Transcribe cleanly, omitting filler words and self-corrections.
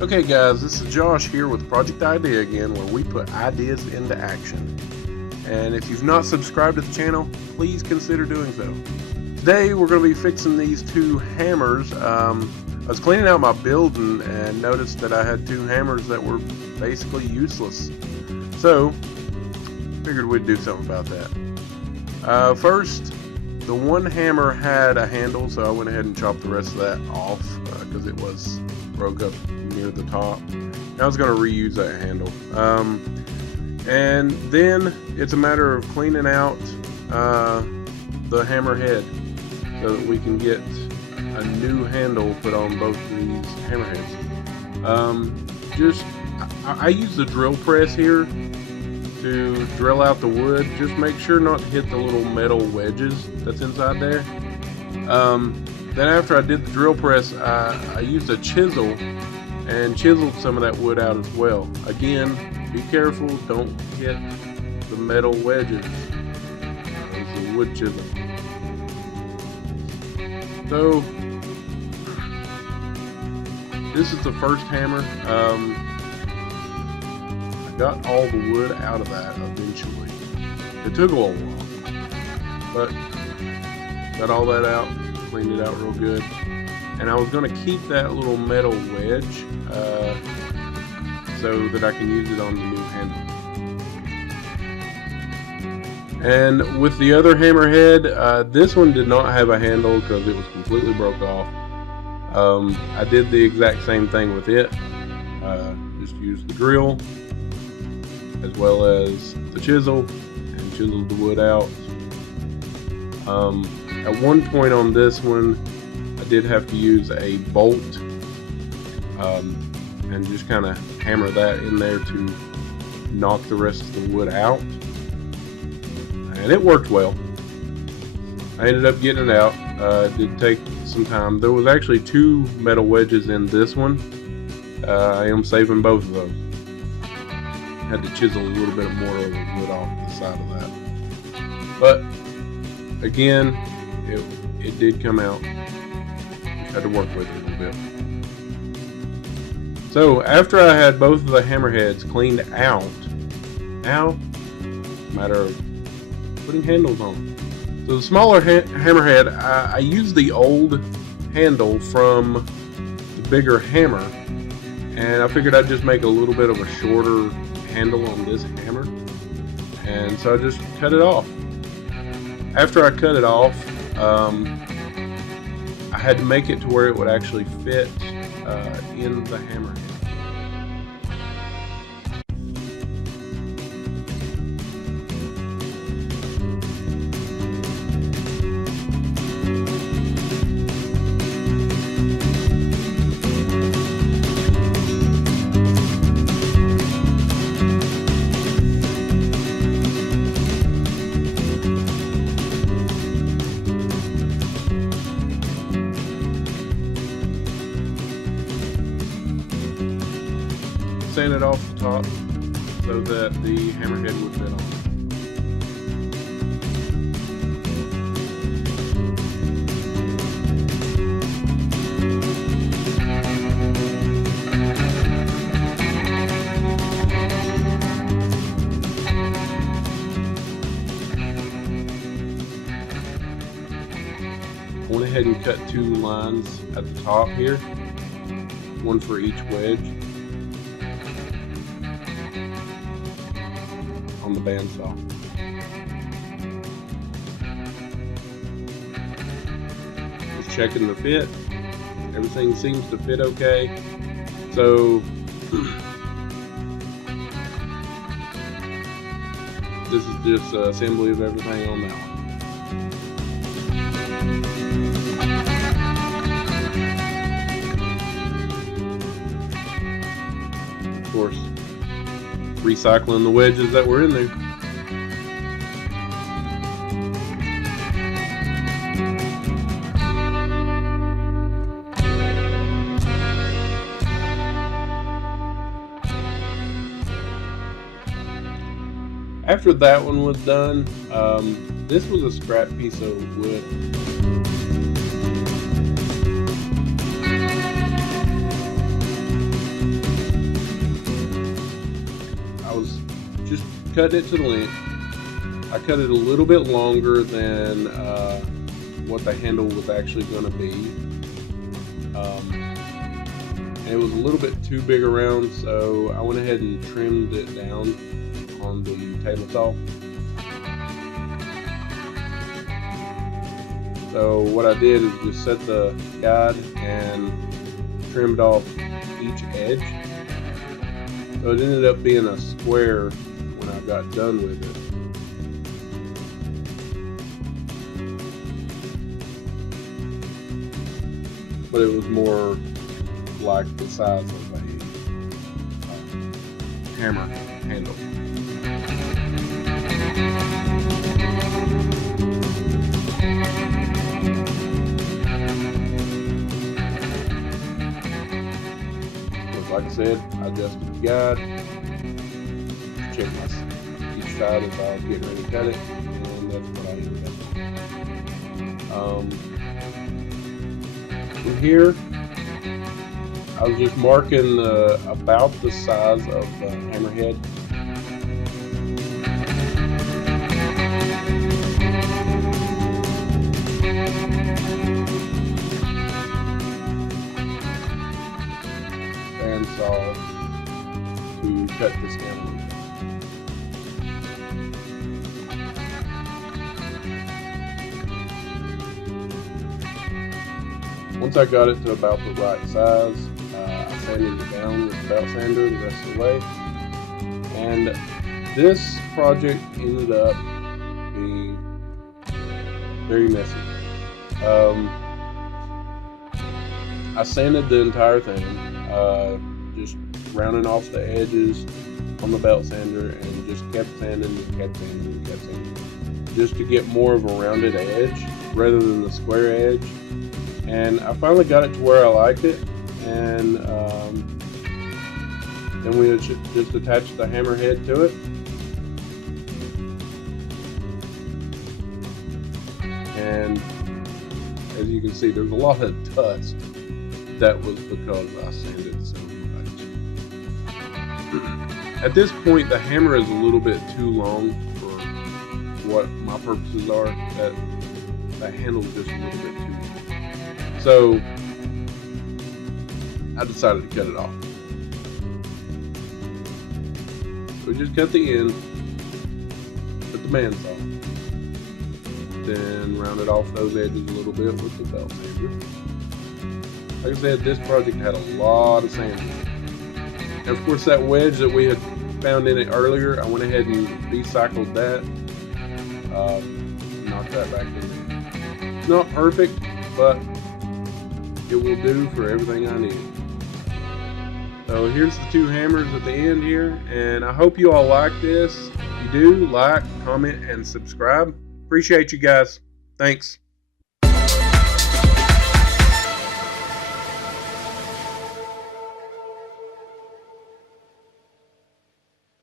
Okay guys, this is Josh here with Project Idea again, where we put ideas into action. And if you've not subscribed to the channel, please consider doing so. Today we're going to be fixing these two hammers. I was cleaning out my building and noticed that I had two hammers that were basically useless. So, figured we'd do something about that. First, the one hammer had a handle, so I went ahead and chopped the rest of that off because it was broke up near the top. And I was going to reuse that handle. And then it's a matter of cleaning out the hammer head so that we can get a new handle put on both of these hammerheads. I use the drill press here to drill out the wood. Just make sure not to hit the little metal wedges that's inside there. Then after I did the drill press, I used a chisel and chiseled some of that wood out as well. Again, be careful, don't hit the metal wedges. It's a wood chisel. So, this is the first hammer. I got all the wood out of that eventually. It took a little while, but got all that out, cleaned it out real good. And I was going to keep that little metal wedge so that I can use it on the new handle. And with the other hammerhead, this one did not have a handle because it was completely broke off. I did the exact same thing with it. Just used the drill as well as the chisel and chiseled the wood out. At one point on this one, I did have to use a bolt and just kind of hammer that in there to knock the rest of the wood out. And it worked well. I ended up getting it out. It did take some time. There was actually two metal wedges in this one. I am saving both of those. Had to chisel a little bit more of the wood off the side of that. But again, it did come out. Had to work with it a little bit. So after I had both of the hammerheads cleaned out, now matter of putting handles on. So the smaller hammerhead, I used the old handle from the bigger hammer, and I figured I'd just make a little bit of a shorter handle on this hammer, and so I just cut it off. After I cut it off, I had to make it to where it would actually fit in the hammerhead. Sanded off the top so that the hammerhead would fit on. I went ahead and cut two lines at the top here, one for each wedge on the bandsaw. Just checking the fit. Everything seems to fit okay. So this is just assembly of everything on that one. Of course, recycling the wedges that were in there. After that one was done, this was a scrap piece of wood. cutting it to the length. I cut it a little bit longer than what the handle was actually going to be. And it was a little bit too big around, so I went ahead and trimmed it down on the table saw. So what I did is just set the guide and trimmed off each edge. So it ended up being a square when I got done with it. But it was more like the size of a hammer handle. Like I said, I adjusted the guide, checked each side as I was getting ready to cut it, and that's what I ended up. From here, I was just marking about the size of the hammerhead. Bandsaw to cut this down a little bit. Once I got it to about the right size, I sanded it down with the belt sander the rest of the way. And this project ended up being very messy. I sanded the entire thing, just rounding off the edges on the belt sander, and just kept sanding and kept sanding and kept sanding, just to get more of a rounded edge rather than the square edge. And I finally got it to where I liked it, and then we just attached the hammerhead to it. And as you can see, there's a lot of dust. That was because I sanded so much. At this point, the hammer is a little bit too long for what my purposes are. That handle is just a little bit too long. So I decided to cut it off. So we just cut the end with the bandsaw, then rounded off those edges a little bit with the belt sander. Like I said, this project had a lot of sanding. And of course, that wedge that we had found in it earlier, I went ahead and recycled that, knocked that back in there. It's not perfect, but it will do for everything I need. So here's the two hammers at the end here, and I hope you all like this. If you do, like, comment, and subscribe. Appreciate you guys. Thanks.